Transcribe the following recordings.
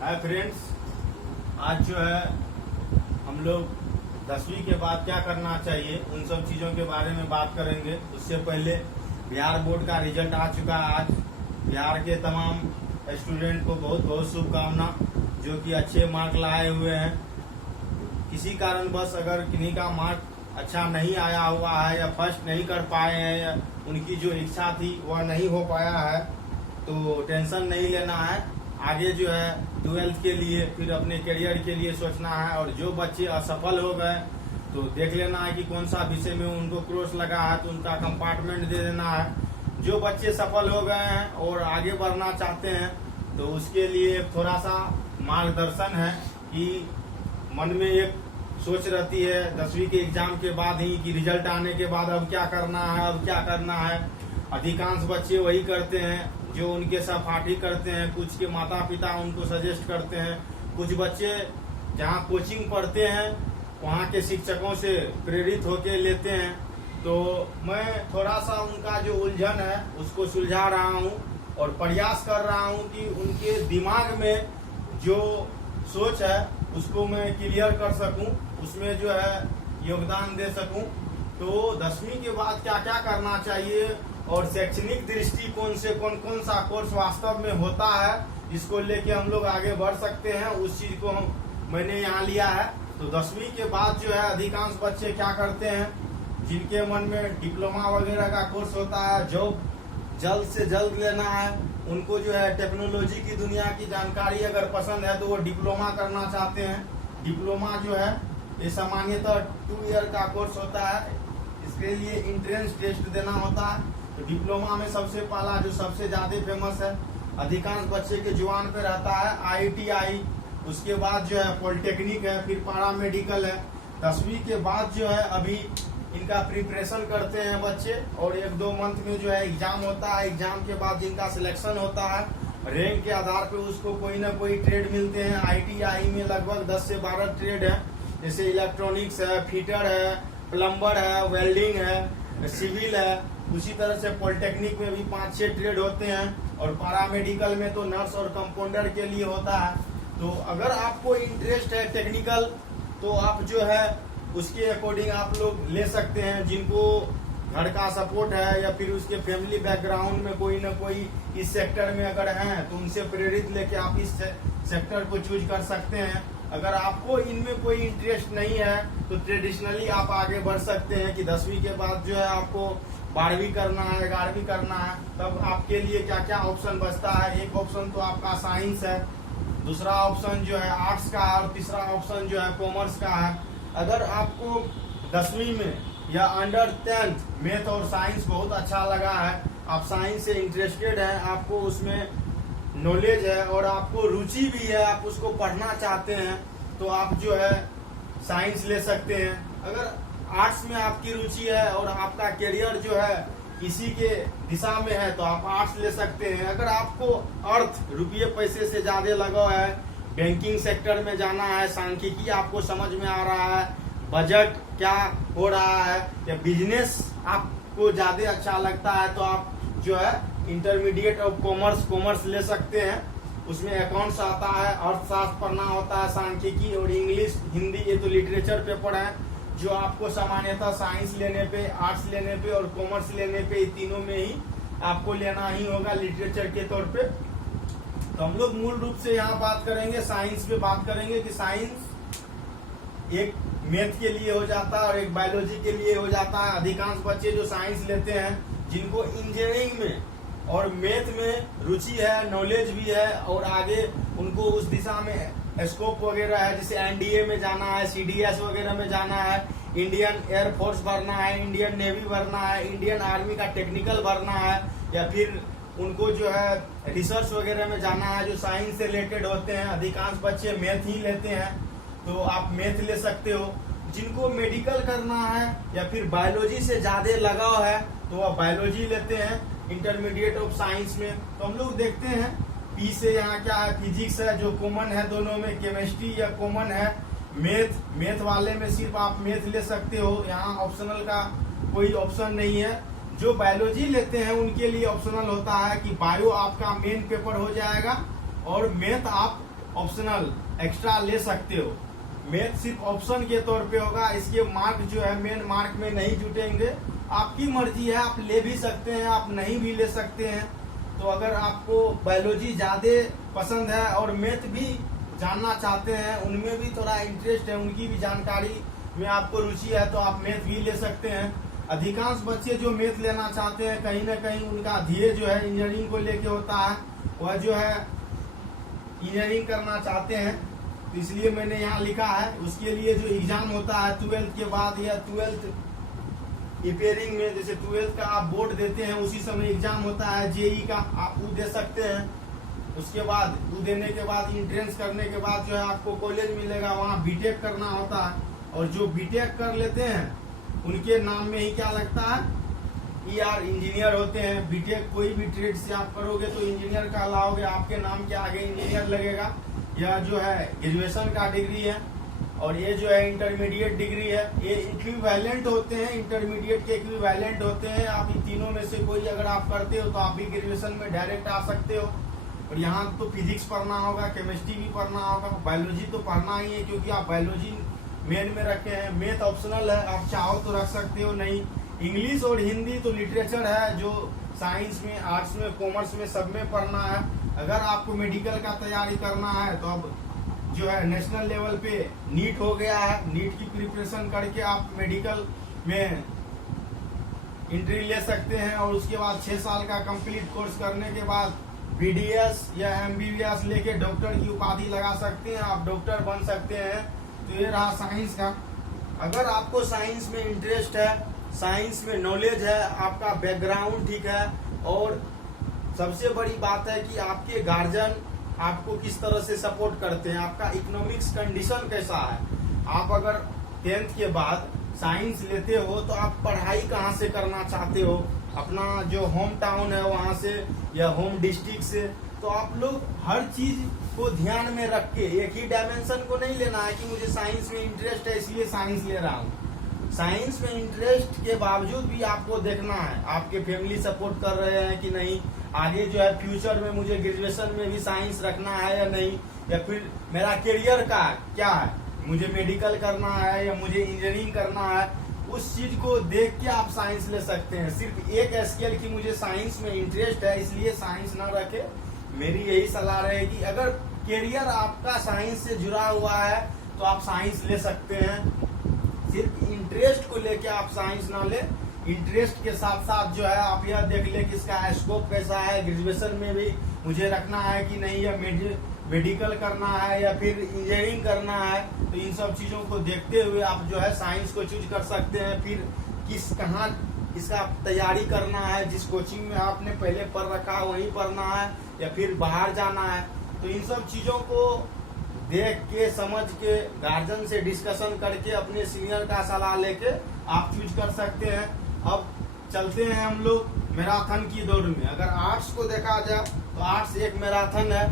Hi friends, आज जो है हम लोग 10वीं के बाद क्या करना चाहिए उन सब चीज़ों के बारे में बात करेंगे। उससे पहले बिहार बोर्ड का रिजल्ट आ चुका है। आज बिहार के तमाम स्टूडेंट को बहुत बहुत शुभकामना, जो कि अच्छे मार्क लाए हुए हैं। किसी कारणवश अगर किन्हीं का मार्क अच्छा नहीं आया हुआ है या फर्स्ट नहीं कर पाए हैं या उनकी जो इच्छा थी वह नहीं हो पाया है, तो टेंशन नहीं लेना है। आगे जो है 12th के लिए फिर अपने करियर के लिए सोचना है। और जो बच्चे असफल हो गए तो देख लेना है कि कौन सा विषय में उनको क्रॉस लगा है, तो उनका कंपार्टमेंट दे देना है। जो बच्चे सफल हो गए हैं और आगे बढ़ना चाहते हैं तो उसके लिए थोड़ा सा मार्गदर्शन है कि मन में एक सोच रहती है 10वीं के एग्जाम के बाद ही कि रिजल्ट आने के बाद अब क्या करना है, अब क्या करना है। अधिकांश बच्चे वही करते हैं जो उनके सहपाठी करते हैं। कुछ के माता पिता उनको सजेस्ट करते हैं। कुछ बच्चे जहाँ कोचिंग पढ़ते हैं वहाँ के शिक्षकों से प्रेरित होके लेते हैं। तो मैं थोड़ा सा उनका जो उलझन है उसको सुलझा रहा हूँ और प्रयास कर रहा हूँ कि उनके दिमाग में जो सोच है उसको मैं क्लियर कर सकूं, उसमें जो है योगदान दे सकूं। तो 10वीं के बाद क्या क्या करना चाहिए और शैक्षणिक दृष्टिकोण से कौन कौन सा कोर्स वास्तव में होता है, इसको लेके हम लोग आगे बढ़ सकते हैं, उस चीज को मैंने यहाँ लिया है। तो 10वीं के बाद जो है अधिकांश बच्चे क्या करते हैं, जिनके मन में डिप्लोमा वगैरह का कोर्स होता है, जॉब जल्द से जल्द लेना है, उनको जो है टेक्नोलॉजी की दुनिया की जानकारी अगर पसंद है तो वो डिप्लोमा करना चाहते हैं। डिप्लोमा जो है ये सामान्यतः 2 ईयर का कोर्स होता है। इसके लिए एंट्रेंस टेस्ट देना होता है। तो डिप्लोमा में सबसे पहला जो सबसे ज्यादा फेमस है, अधिकांश बच्चे के जुबान पे रहता है, IITI। उसके बाद जो है पॉलिटेक्निक है, फिर पैरा मेडिकल है। 10वीं के बाद जो है अभी इनका प्रिपरेशन करते हैं बच्चे और 1-2 मंथ में जो है एग्जाम होता है। एग्जाम के बाद जिनका सिलेक्शन होता है रैंक के आधार पे उसको कोई ना कोई ट्रेड मिलते हैं। IITI में लगभग 10 से 12 ट्रेड है, जैसे इलेक्ट्रॉनिक्स है, फिटर है, प्लम्बर है, वेल्डिंग है, सिविल है। उसी तरह से पॉलिटेक्निक में भी 5-6 ट्रेड होते हैं और पैरा मेडिकल में तो नर्स और कंपाउंडर के लिए होता है। तो अगर आपको इंटरेस्ट है टेक्निकल तो आप जो है उसके अकॉर्डिंग आप लोग ले सकते हैं। जिनको घर का सपोर्ट है या फिर उसके फैमिली बैकग्राउंड में कोई ना कोई इस सेक्टर में अगर हैं तो उनसे प्रेरित लेके आप इस सेक्टर को चूज कर सकते हैं। अगर आपको इनमें कोई इंटरेस्ट नहीं है तो ट्रेडिशनली आप आगे बढ़ सकते हैं कि 10वीं के बाद जो है आपको 12वीं करना है, 11वीं करना है। तब आपके लिए क्या क्या ऑप्शन बचता है। एक ऑप्शन तो आपका साइंस है, दूसरा ऑप्शन जो है आर्ट्स का है और तीसरा ऑप्शन जो है कॉमर्स का है। अगर आपको 10वीं में या अंडर 10th मैथ और साइंस बहुत अच्छा लगा है, आप साइंस से इंटरेस्टेड हैं, आपको उसमें नॉलेज है और आपको रुचि भी है, आप उसको पढ़ना चाहते हैं, तो आप जो है साइंस ले सकते हैं। अगर आर्ट्स में आपकी रुचि है और आपका करियर जो है इसी के दिशा में है तो आप आर्ट्स ले सकते हैं। अगर आपको अर्थ रुपये पैसे से ज्यादा लगाव है, बैंकिंग सेक्टर में जाना है, सांख्यिकी आपको समझ में आ रहा है, बजट क्या हो रहा है या बिजनेस आपको ज्यादा अच्छा लगता है, तो आप जो है इंटरमीडिएट ऑफ कॉमर्स ले सकते हैं। उसमें अकाउंट्स आता है, अर्थशास्त्र पढ़ना होता है, सांख्यिकी और इंग्लिश हिंदी, ये तो लिटरेचर पेपर है जो आपको सामान्यतः साइंस लेने पे, आर्ट्स लेने पे और कॉमर्स लेने पे, तीनों में ही आपको लेना ही होगा लिटरेचर के तौर पे। तो हम लोग मूल रूप से यहाँ बात करेंगे साइंस पे, बात करेंगे कि साइंस एक मैथ के लिए हो जाता है और एक बायोलॉजी के लिए हो जाता है। अधिकांश बच्चे जो साइंस लेते हैं जिनको इंजीनियरिंग में और मैथ में रुचि है, नॉलेज भी है और आगे उनको उस दिशा में स्कोप वगैरह है, जैसे NDA में जाना है, CDS वगैरह में जाना है, इंडियन एयरफोर्स भरना है, इंडियन नेवी भरना है, इंडियन आर्मी का टेक्निकल भरना है, या फिर उनको जो है रिसर्च वगैरह में जाना है जो साइंस से रिलेटेड होते हैं। अधिकांश बच्चे मैथ ही लेते हैं तो आप मैथ ले सकते हो। जिनको मेडिकल करना है या फिर बायोलॉजी से ज्यादा लगाव है तो वह बायोलॉजी लेते हैं इंटरमीडिएट ऑफ साइंस में। तो हम लोग देखते हैं पी से यहाँ क्या है, फिजिक्स है जो कॉमन है दोनों में, केमिस्ट्री या कॉमन है, मैथ वाले में सिर्फ आप मैथ ले सकते हो, यहाँ ऑप्शनल का कोई ऑप्शन नहीं है। जो बायोलॉजी लेते हैं उनके लिए ऑप्शनल होता है कि बायो आपका मेन पेपर हो जाएगा और मैथ आप ऑप्शनल एक्स्ट्रा ले सकते हो। मैथ सिर्फ ऑप्शन के तौर पे होगा, इसके मार्क जो है मेन मार्क में नहीं जुटेंगे। आपकी मर्जी है, आप ले भी सकते हैं, आप नहीं भी ले सकते हैं। तो अगर आपको बायोलॉजी ज्यादा पसंद है और मैथ भी जानना चाहते हैं, उनमें भी थोड़ा इंटरेस्ट है, उनकी भी जानकारी में आपको रुचि है, तो आप मैथ भी ले सकते हैं। अधिकांश बच्चे जो मैथ लेना चाहते हैं, कहीं ना कहीं उनका ध्येय जो है इंजीनियरिंग को लेके होता है, वह जो है इंजीनियरिंग करना चाहते हैं। तो इसलिए मैंने यहाँ लिखा है। उसके लिए जो एग्जाम होता है 12th के बाद या 12th प्रिपेयरिंग में, जैसे 12th का आप बोर्ड देते हैं उसी समय एग्जाम होता है जेई का, आप वो दे सकते हैं। उसके बाद वो देने के बाद इंट्रेंस करने के बाद जो है आपको कॉलेज मिलेगा, वहाँ बीटेक करना होता है। और जो बीटेक कर लेते हैं उनके नाम में ही क्या लगता है, ER इंजीनियर होते हैं। बीटेक कोई भी ट्रेड से आप करोगे तो इंजीनियर कहलाओगे, आपके नाम के आगे इंजीनियर लगेगा। यह जो है ग्रेजुएशन का डिग्री है और ये जो है इंटरमीडिएट डिग्री है। ये इक्विवेलेंट होते हैं, इंटरमीडिएट के इक्विवेलेंट होते हैं। आप इन तीनों में से कोई अगर आप करते हो तो आप भी ग्रेजुएशन में डायरेक्ट आ सकते हो। और यहाँ तो फिजिक्स पढ़ना होगा, केमिस्ट्री भी पढ़ना होगा, बायोलॉजी तो पढ़ना ही है क्योंकि आप बायोलॉजी मेन में रखे हैं। मैथ ऑप्शनल है, आप चाहो तो रख सकते हो, नहीं। इंग्लिश और हिंदी तो लिटरेचर है, जो साइंस में, आर्ट्स में, कॉमर्स में सब में पढ़ना है। अगर आपको मेडिकल का तैयारी करना है तो अब जो है नेशनल लेवल पे नीट हो गया है, नीट की प्रिपरेशन करके आप मेडिकल में एंट्री ले सकते हैं। और उसके बाद 6 साल का कंप्लीट कोर्स करने के बाद BDS या MBBS लेके डॉक्टर की उपाधि लगा सकते हैं, आप डॉक्टर बन सकते हैं। तो ये रहा साइंस का। अगर आपको साइंस में इंटरेस्ट है, साइंस में नॉलेज है, आपका बैकग्राउंड ठीक है, और सबसे बड़ी बात है कि आपके गार्जियन आपको किस तरह से सपोर्ट करते हैं, आपका इकोनॉमिक्स कंडीशन कैसा है। आप अगर 10th के बाद साइंस लेते हो तो आप पढ़ाई कहाँ से करना चाहते हो, अपना जो होम टाउन है वहां से या होम डिस्ट्रिक्ट से। तो आप लोग हर चीज को ध्यान में रख के, एक ही डायमेंशन को नहीं लेना है कि मुझे साइंस में इंटरेस्ट है इसलिए साइंस ले रहा हूँ। साइंस में इंटरेस्ट के बावजूद भी आपको देखना है आपके फैमिली सपोर्ट कर रहे हैं कि नहीं, आगे जो है फ्यूचर में मुझे ग्रेजुएशन में भी साइंस रखना है या नहीं, या फिर मेरा करियर का क्या है, मुझे मेडिकल करना है या मुझे इंजीनियरिंग करना है। उस चीज को देख के आप साइंस ले सकते हैं। सिर्फ एक स्केल की मुझे साइंस में इंटरेस्ट है इसलिए साइंस ना रखे। मेरी यही सलाह रहेगी, अगर करियर आपका साइंस से जुड़ा हुआ है तो आप साइंस ले सकते हैं। सिर्फ इंटरेस्ट को लेके आप साइंस ना ले, इंटरेस्ट के साथ साथ जो है आप यह देख ले कि इसका स्कोप कैसा है, ग्रेजुएशन में भी मुझे रखना है कि नहीं, या मेडिकल करना है या फिर इंजीनियरिंग करना है। तो इन सब चीजों को देखते हुए आप जो है साइंस को चूज कर सकते हैं। फिर कहाँ इसका तैयारी करना है, जिस कोचिंग में आपने पहले पढ़ रखा वहीं पढ़ना है या फिर बाहर जाना है। तो इन सब चीजों को देख के, समझ के, गार्जियन से डिस्कशन करके, अपने सीनियर का सलाह लेके आप चूज कर सकते हैं। अब चलते हैं हम लोग मैराथन की दौड़ में। अगर आर्ट्स को देखा जाए तो आर्ट्स एक मैराथन है।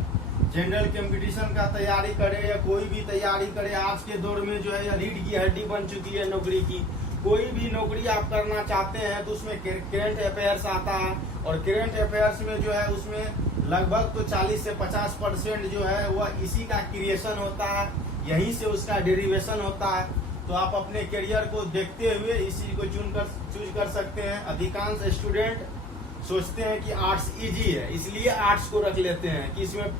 जनरल कंपटीशन का तैयारी करे या कोई भी तैयारी करे, आज के दौर में जो है रीढ़ की हड्डी बन चुकी है नौकरी की। कोई भी नौकरी आप करना चाहते हैं तो उसमें करंट अफेयर्स आता है, और करंट अफेयर्स में जो है उसमें लगभग तो 40 से 50% जो है वह इसी का क्रिएशन होता है, यहीं से उसका डेरिवेशन होता है। तो आप अपने करियर को देखते हुए इस चीज को चूज कर सकते हैं। अधिकांश स्टूडेंट सोचते हैं कि आर्ट्स इजी है इसलिए आर्ट्स को रख लेते हैं कि इसमें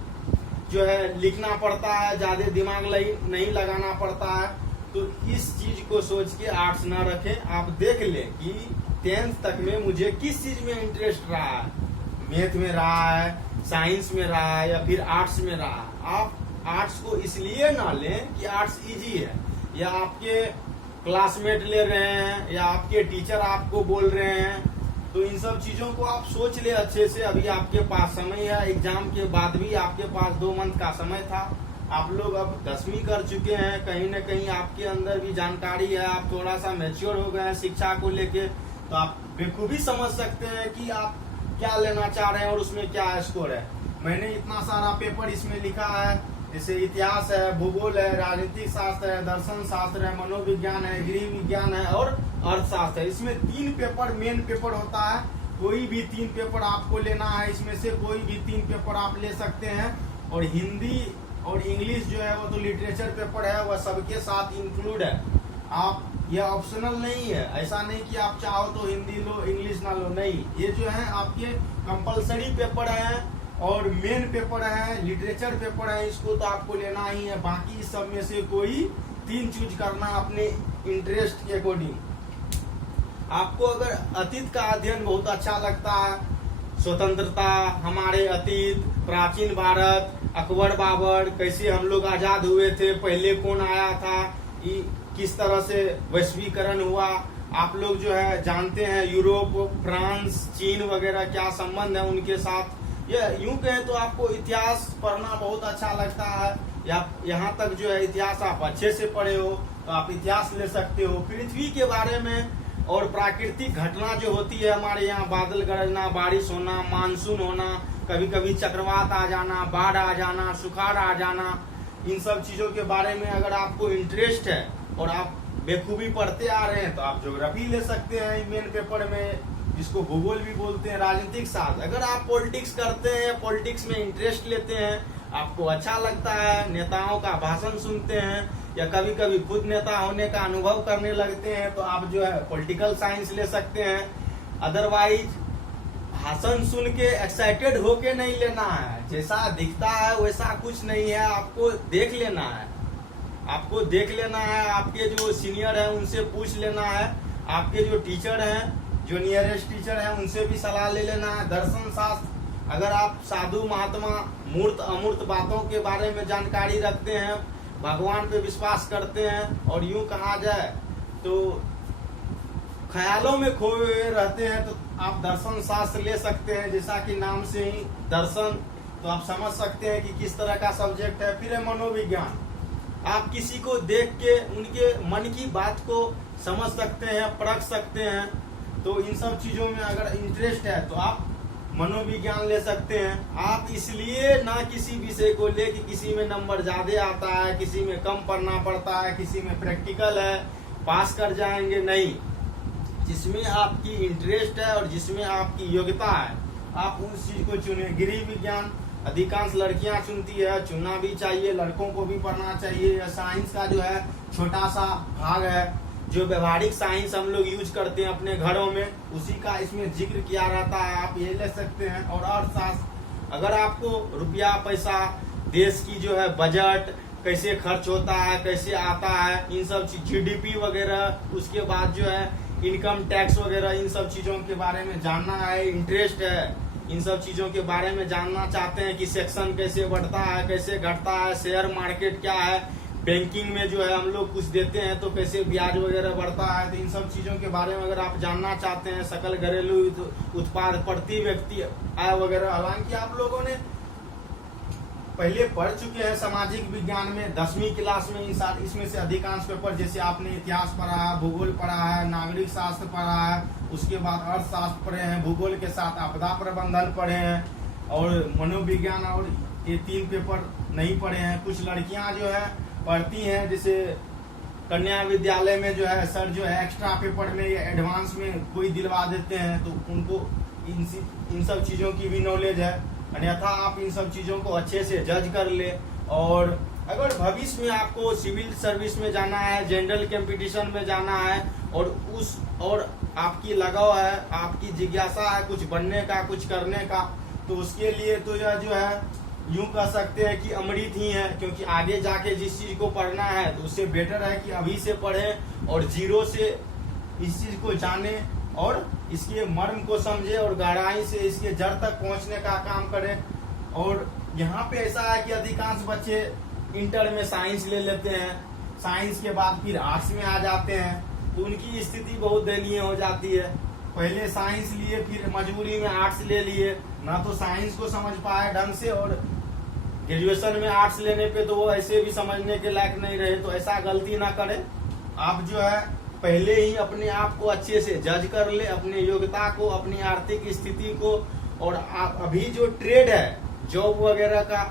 जो है लिखना पड़ता है, ज्यादा दिमाग नहीं लगाना पड़ता है। तो इस चीज को सोच के आर्ट्स ना रखें। आप देख लें कि 10th तक में मुझे किस चीज में इंटरेस्ट रहा है, मैथ में रहा है, साइंस में रहा है या फिर आर्ट्स में रहा है। आप आर्ट्स को इसलिए ना लें कि आर्ट्स इजी है, या आपके क्लासमेट ले रहे हैं, या आपके टीचर आपको बोल रहे हैं। तो इन सब चीजों को आप सोच ले अच्छे से। अभी आपके पास समय है, एग्जाम के बाद भी आपके पास 2 मंथ का समय था। आप लोग अब 10वीं कर चुके हैं, कहीं न कहीं आपके अंदर भी जानकारी है, आप थोड़ा सा मैच्योर हो गए हैं शिक्षा को लेके। तो आप बेखूबी समझ सकते हैं कि आप क्या लेना चाह रहे हैं और उसमें क्या स्कोर है। मैंने इतना सारा पेपर इसमें लिखा है, जैसे इतिहास है, भूगोल है, राजनीतिक शास्त्र है, दर्शन शास्त्र है, मनोविज्ञान है, गृह विज्ञान है और अर्थशास्त्र है। इसमें 3 पेपर मेन पेपर होता है। कोई भी 3 पेपर आपको लेना है, इसमें से कोई भी 3 पेपर आप ले सकते हैं। और हिंदी और इंग्लिश जो है वो तो लिटरेचर पेपर है, वह सबके साथ इंक्लूड है। आप ये ऑप्शनल नहीं है, ऐसा नहीं कि आप चाहो तो हिंदी लो इंग्लिश ना लो, नहीं, ये जो है आपके कंपलसरी पेपर है और मेन पेपर है, लिटरेचर पेपर है, इसको तो आपको लेना ही है। बाकी इस सब में से कोई 3 चूज करना अपने इंटरेस्ट के अकॉर्डिंग। आपको अगर अतीत का अध्ययन बहुत अच्छा लगता है, स्वतंत्रता, हमारे अतीत, प्राचीन भारत, अकबर बाबर, कैसे हम लोग आजाद हुए थे, पहले कौन आया था, किस तरह से वैश्वीकरण हुआ, आप लोग जो है जानते हैं, यूरोप, फ्रांस, चीन वगैरह क्या संबंध है उनके साथ, ये यूं कहें तो आपको इतिहास पढ़ना बहुत अच्छा लगता है, या यहाँ तक जो है इतिहास आप अच्छे से पढ़े हो तो आप इतिहास ले सकते हो। पृथ्वी के बारे में और प्राकृतिक घटना जो होती है हमारे यहाँ, बादल गरजना, बारिश होना, मानसून होना, कभी कभी चक्रवात आ जाना, बाढ़ आ जाना, सुखाड़ आ जाना, इन सब चीजों के बारे में अगर आपको इंटरेस्ट है और आप बेखूबी पढ़ते आ रहे हैं तो आप ज्योग्राफी ले सकते हैं मेन पेपर में, जिसको भूगोल भी बोलते हैं, राजनीतिक शास्त्र। अगर आप पॉलिटिक्स करते हैं, पॉलिटिक्स में इंटरेस्ट लेते हैं, आपको अच्छा लगता है, नेताओं का भाषण सुनते हैं या कभी कभी खुद नेता होने का अनुभव करने लगते हैं, तो आप जो है पॉलिटिकल साइंस ले सकते हैं। अदरवाइज भाषण सुन के एक्साइटेड होके नहीं लेना है, जैसा दिखता है वैसा कुछ नहीं है, आपको देख लेना है, आपको देख लेना है, आपके जो सीनियर है उनसे पूछ लेना है, आपके जो टीचर हैं, जो नियरेस्ट टीचर हैं उनसे भी सलाह ले लेना है। दर्शन शास्त्र, अगर आप साधु महात्मा मूर्त अमूर्त बातों के बारे में जानकारी रखते हैं, भगवान पे विश्वास करते हैं और यूं कहा जाए तो ख्यालों में खोए हुए रहते हैं, तो आप दर्शन शास्त्र ले सकते हैं, जैसा कि नाम से ही दर्शन, तो आप समझ सकते हैं कि किस तरह का सब्जेक्ट है। फिर है मनोविज्ञान, आप किसी को देख के उनके मन की बात को समझ सकते हैं, परख सकते हैं, तो इन सब चीजों में अगर इंटरेस्ट है तो आप मनोविज्ञान ले सकते हैं। आप इसलिए ना किसी विषय को ले कि किसी में नंबर ज्यादा आता है, किसी में कम पढ़ना पड़ता है, किसी में प्रैक्टिकल है पास कर जाएंगे, नहीं, जिसमें आपकी इंटरेस्ट है और जिसमें आपकी योग्यता है आप उस चीज को चुने। गृह विज्ञान अधिकांश लड़कियां चुनती है, चुनना भी चाहिए, लड़कों को भी पढ़ना चाहिए। साइंस का जो है छोटा सा भाग है, जो व्यवहारिक साइंस हम लोग यूज करते हैं अपने घरों में, उसी का इसमें जिक्र किया रहता है, आप ये ले सकते हैं। और अर्थशास्त्र, अगर आपको रुपया पैसा, देश की जो है बजट कैसे खर्च होता है, कैसे आता है, इन सब चीज, जीडीपी वगैरह, उसके बाद जो है इनकम टैक्स वगैरह, इन सब चीजों के बारे में जानना है, इंटरेस्ट है, इन सब चीजों के बारे में जानना चाहते हैं कि सेक्शन कैसे बढ़ता है, कैसे घटता है, शेयर मार्केट क्या है, बैंकिंग में जो है हम लोग कुछ देते हैं तो कैसे ब्याज वगैरह बढ़ता है, तो इन सब चीजों के बारे में अगर आप जानना चाहते हैं, सकल घरेलू उत्पाद प्रति व्यक्ति आय वगैरह, हालांकि आप लोगों ने पहले पढ़ चुके हैं सामाजिक विज्ञान में 10वीं क्लास में, इसमें से अधिकांश पेपर, जैसे आपने इतिहास पढ़ा है, भूगोल पढ़ा है, नागरिक शास्त्र पढ़ा है, उसके बाद अर्थशास्त्र पढ़े हैं, भूगोल के साथ आपदा प्रबंधन पढ़े हैं, और मनोविज्ञान, और ये 3 पेपर नहीं पढ़े हैं। कुछ लड़कियां जो है पढ़ती हैं, जैसे कन्या विद्यालय में जो है सर जो है एक्स्ट्रा पेपर में या एडवांस में कोई दिलवा देते हैं, तो उनको इन सब चीजों की भी नॉलेज है। अन्यथा आप इन सब चीजों को अच्छे से जज कर ले। और अगर भविष्य में आपको सिविल सर्विस में जाना है, जनरल कंपटीशन में जाना है, और आपकी लगाव है, आपकी जिज्ञासा है कुछ बनने का, कुछ करने का, तो उसके लिए तो यह जो है यूं कह सकते हैं कि अमृत ही है, क्योंकि आगे जाके जिस चीज को पढ़ना है तो उससे बेटर है कि अभी से पढ़ें और जीरो से इस चीज को जाने और इसके मर्म को समझे और गहराई से इसके जड़ तक पहुंचने का काम करें। और यहाँ पे ऐसा है कि अधिकांश बच्चे इंटर में साइंस ले लेते हैं, साइंस के बाद फिर आर्ट्स में आ जाते हैं, तो उनकी स्थिति बहुत दयनीय हो जाती है। पहले साइंस लिए, फिर मजबूरी में आर्ट्स ले लिए, ना तो साइंस को समझ पाए ढंग से, और ग्रेजुएशन में आर्ट्स लेने पे तो वो ऐसे भी समझने के लायक नहीं रहे। तो ऐसा गलती ना करें, आप जो है पहले ही अपने आप को अच्छे से जज कर ले, अपनी योग्यता को, अपनी आर्थिक स्थिति को, और आप अभी जो ट्रेड है जॉब वगैरह का,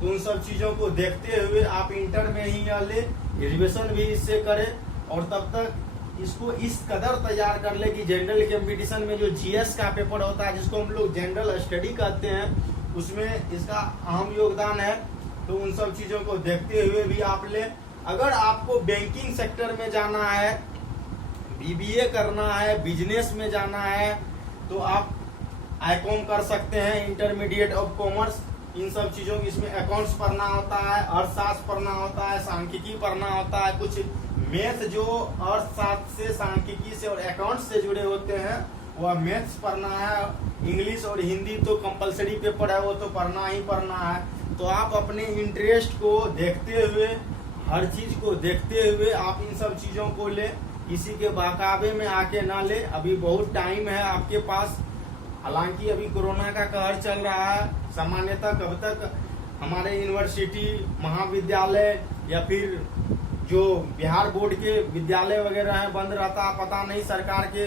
तो उन सब चीजों को देखते हुए आप इंटर में ही ले, ग्रेजुएशन भी इससे करें, और तब तक इसको इस कदर तैयार कर ले कि जनरल कंपटीशन में जो जीएस का पेपर होता है, जिसको हम लोग जनरल स्टडी कहते हैं, उसमें इसका अहम योगदान है। तो उन सब चीजों को देखते हुए भी आप ले। अगर आपको बैंकिंग सेक्टर में जाना है, बीबीए करना है, बिजनेस में जाना है, तो आप आईकॉम कर सकते हैं, इंटरमीडिएट ऑफ कॉमर्स। इन सब चीजों की इसमें अकाउंट्स पढ़ना होता है, अर्थशास्त्र पढ़ना होता है, सांख्यिकी पढ़ना होता है, कुछ मैथ जो अर्थशास्त्र से, सांख्यिकी से और अकाउंट से जुड़े होते हैं वह मैथ्स पढ़ना है। इंग्लिश और हिंदी तो कंपलसरी पेपर है, वो तो पढ़ना ही पढ़ना है। तो आप अपने इंटरेस्ट को देखते हुए, हर चीज को देखते हुए आप इन सब चीजों को ले, किसी के बहकावे में आके ना ले। अभी बहुत टाइम है आपके पास। हालांकि अभी कोरोना का कहर चल रहा है, सामान्यतः कब तक हमारे यूनिवर्सिटी, महाविद्यालय या फिर जो बिहार बोर्ड के विद्यालय वगैरह है बंद रहता, पता नहीं, सरकार के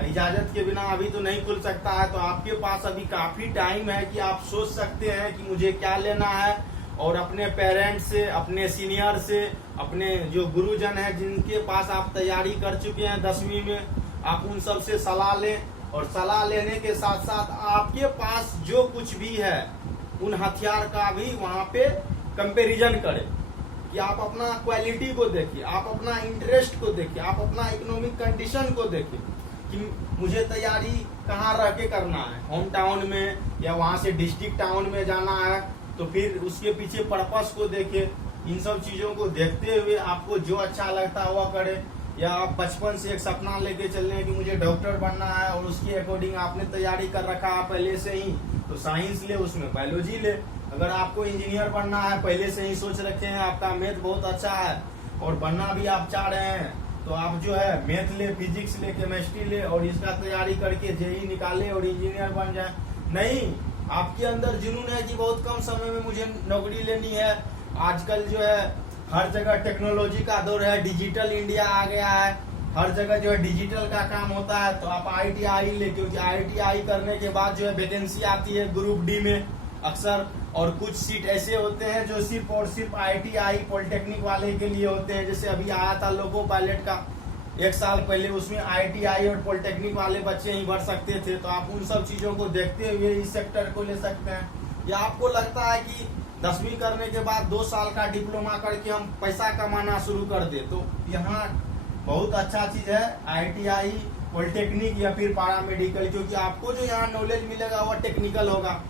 इजाजत के बिना अभी तो नहीं खुल सकता है। तो आपके पास अभी काफी टाइम है कि आप सोच सकते हैं कि मुझे क्या लेना है, और अपने पेरेंट्स से, अपने सीनियर से, अपने जो गुरुजन है जिनके पास आप तैयारी कर चुके हैं 10वीं में, आप उन सब से सलाह लें। और सलाह लेने के साथ साथ आपके पास जो कुछ भी है उन हथियार का भी वहां पे कंपैरिजन करें, कि आप अपना क्वालिटी को देखिए, आप अपना इंटरेस्ट को देखिए, आप अपना इकोनॉमिक कंडीशन को देखिए कि मुझे तैयारी कहाँ रह के करना है, होम टाउन में या वहां से डिस्ट्रिक्ट टाउन में जाना है, तो फिर उसके पीछे पर्पस को देखे। इन सब चीजों को देखते हुए आपको जो अच्छा लगता है वह करे। या आप बचपन से एक सपना लेके चल रहे हैं कि मुझे डॉक्टर बनना है और उसके अकॉर्डिंग आपने तैयारी कर रखा है पहले से ही, तो साइंस ले, उसमें बायोलॉजी ले। अगर आपको इंजीनियर बनना है, पहले से ही सोच रखे हैं, आपका मैथ बहुत अच्छा है और बनना भी आप चाह रहे हैं, तो आप जो है मैथ ले, फिजिक्स ले, केमिस्ट्री ले और इसका तैयारी करके जेईई निकाले और इंजीनियर बन जाए। नहीं, आपके अंदर जुनून है कि बहुत कम समय में मुझे नौकरी लेनी है। आजकल जो है हर जगह टेक्नोलॉजी का दौर है, डिजिटल इंडिया आ गया है, हर जगह जो है डिजिटल का काम होता है। तो आप ITI ले, क्योंकि ITI करने के बाद जो है वैकेंसी आती है ग्रुप डी में अक्सर, और कुछ सीट ऐसे होते हैं जो सिर्फ और सिर्फ ITI पॉलिटेक्निक वाले के लिए होते हैं। जैसे अभी आया था लोको पायलट का 1 साल पहले, उसमें ITI और पॉलिटेक्निक वाले बच्चे ही भर सकते थे। तो आप उन सब चीजों को देखते हुए इस सेक्टर को ले सकते हैं। या आपको लगता है कि 10वीं करने के बाद 2 साल का डिप्लोमा करके हम पैसा कमाना शुरू कर दे, तो यहाँ बहुत अच्छा चीज है ITI, पॉलिटेक्निक या फिर पैरामेडिकल, क्योंकि आपको जो यहाँ नॉलेज मिलेगा वह टेक्निकल होगा।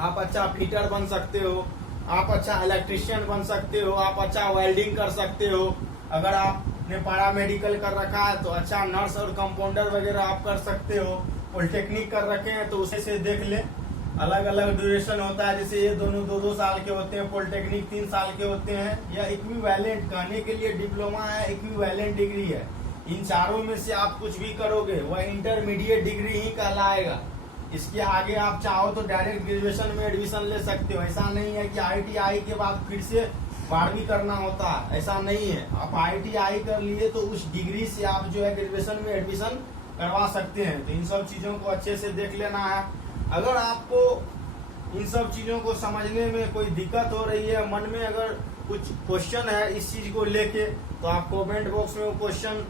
आप अच्छा फिटर बन सकते हो, आप अच्छा इलेक्ट्रिशियन बन सकते हो, आप अच्छा वेल्डिंग कर सकते हो। अगर आपने पैरामेडिकल कर रखा है तो अच्छा नर्स और कंपाउंडर वगैरह आप कर सकते हो। पॉलिटेक्निक कर रखे हैं तो उसे से देख ले, अलग अलग ड्यूरेशन होता है। जैसे ये दोनों 2-2 साल के होते हैं, पॉलिटेक्निक 3 साल के होते हैं। या इक्विवेलेंट, कहने के लिए डिप्लोमा है, इक्विवेलेंट डिग्री है। इन चारों में से आप कुछ भी करोगे वह इंटरमीडिएट डिग्री ही कहलाएगा। इसके आगे आप चाहो तो डायरेक्ट ग्रेजुएशन में एडमिशन ले सकते हो। ऐसा नहीं है कि ITI के बाद फिर से 12वीं करना होता है, ऐसा नहीं है। आप ITI कर लिए तो उस डिग्री से आप जो है ग्रेजुएशन में एडमिशन करवा सकते हैं। तो इन सब चीजों को अच्छे से देख लेना है। अगर आपको इन सब चीजों को समझने में कोई दिक्कत हो रही है, मन में अगर कुछ क्वेश्चन है इस चीज को लेके, तो आप कमेंट बॉक्स में वो क्वेश्चन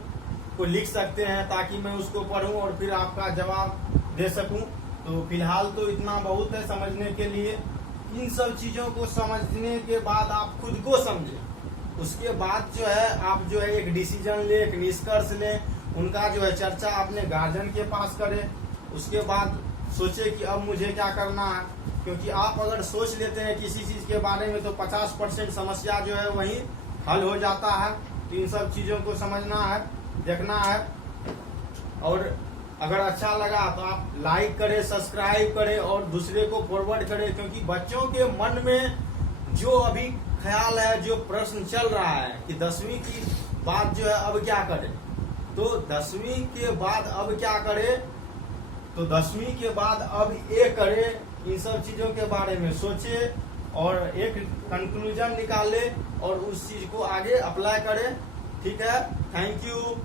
को लिख सकते हैं, ताकि मैं उसको पढूं और फिर आपका जवाब दे सकूं। तो फिलहाल तो इतना बहुत है समझने के लिए। इन सब चीजों को समझने के बाद आप खुद को समझें, उसके बाद जो है आप जो है एक डिसीजन ले, एक निष्कर्ष ले, उनका जो है चर्चा अपने गार्जियन के पास करें। उसके बाद सोचे कि अब मुझे क्या करना है, क्योंकि आप अगर सोच लेते हैं किसी चीज के बारे में तो 50% समस्या जो है वही हल हो जाता है। तो इन सब चीजों को समझना है, देखना है। और अगर अच्छा लगा तो आप लाइक करें, सब्सक्राइब करें और दूसरे को फॉरवर्ड करें, क्योंकि बच्चों के मन में जो अभी ख्याल है, जो प्रश्न चल रहा है कि 10वीं की बात जो है अब क्या करें, तो 10वीं के बाद अब क्या करें, तो 10वीं के बाद अब ये करें। इन सब चीजों के बारे में सोचे और एक कंक्लूजन निकाले और उस चीज को आगे अप्लाई करें। ठीक है, थैंक यू।